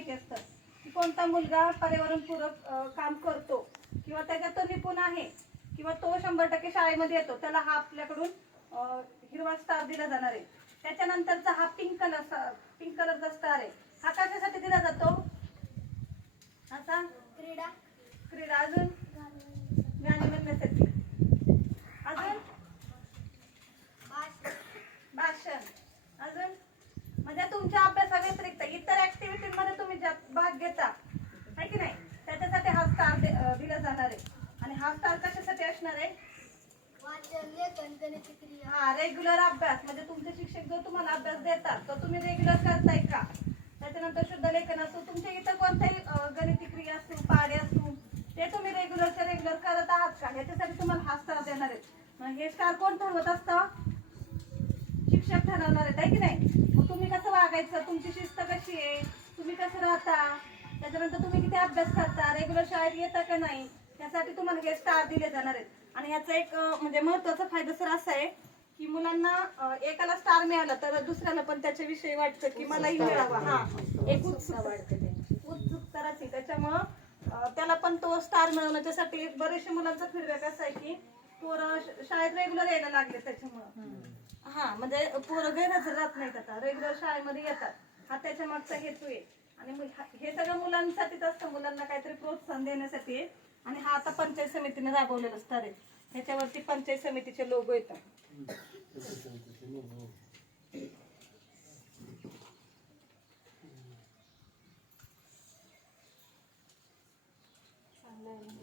माहिती असतं की कोणता मुलगा पर्यावरणपूरक काम करतो किंवा त्याच्यात तो निपुण आहे किंवा तो 100% शाळेमध्ये येतो, त्याला हा आपल्याकडून हिरवा स्टार दिला जाणार आहे. त्याच्यानंतरचा हा पिंक कलरचा स्टार आहे. हा कशासाठी दिला जातो? असा क्रीडा, अजून गाणे म्हणण्यासाठी, अजून भाषण, अजून म्हणजे तुमच्या अभ्यासाव्यतिरिक्त इतर ऍक्टिव्हिटी मध्ये तुम्ही ज्यात भाग घेता आहे की नाही, त्याच्यासाठी हा स्टार दिला जाणार आहे. आणि हा स्टार कशासाठी असणार आहे? हा, रेग्युलर अभ्यास म्हणजे तुमचे शिक्षक जो तुम्हाला अभ्यास देतात तो तुम्ही रेग्युलर करताय का? त्याच्यानंतर शुद्ध लेखन असो, तुमच्या इथं कोणत्याही गणिती क्रिया असू, पाढे असू, ते तुम्ही रेग्युलर करत आहात का? याच्यासाठी तुम्हाला हा स्टार देणार आहे. मग हे स्टार कोण ठरवत असतं? शिक्षक ठरवणार आहेत, आहे की नाही? मग तुम्ही कसं वागायचं, तुमची शिस्त कशी आहे, तुम्ही कसं राहता, त्याच्यानंतर तुम्ही किती अभ्यास करता, रेग्युलर शाळेत येता का नाही, यासाठी तुम्हाला हे स्टार दिले जाणार आहेत. आणि याचा एक म्हणजे महत्वाचा फायदा सर असा आहे की मुलांना एकाला स्टार मिळाला तर दुसऱ्याला पण त्याच्याविषयी वाटतं की मलाही मिळावा. हा, एक उत्सुकता राहते. त्याच्यामुळं त्याला पण तो स्टार मिळवण्यासाठी बरेचशे मुलांचा फीडबॅक असा आहे की पोरं शाळेत रेग्युलर यायला लागले. त्याच्यामुळं हा, म्हणजे पोरं गैरहजर राहत नाहीत, आता रेग्युलर शाळेमध्ये येतात. हा त्याच्या मागचा हेतू आहे. आणि हे सगळं मुलांसाठीच असतं, मुलांना काहीतरी प्रोत्साहन देण्यासाठी. आणि हा आता पंचायत समितीने राबवलेला स्टार आहे. ह्याच्यावरती पंचायत समितीचे लोगो येतात. चांगलं आहे.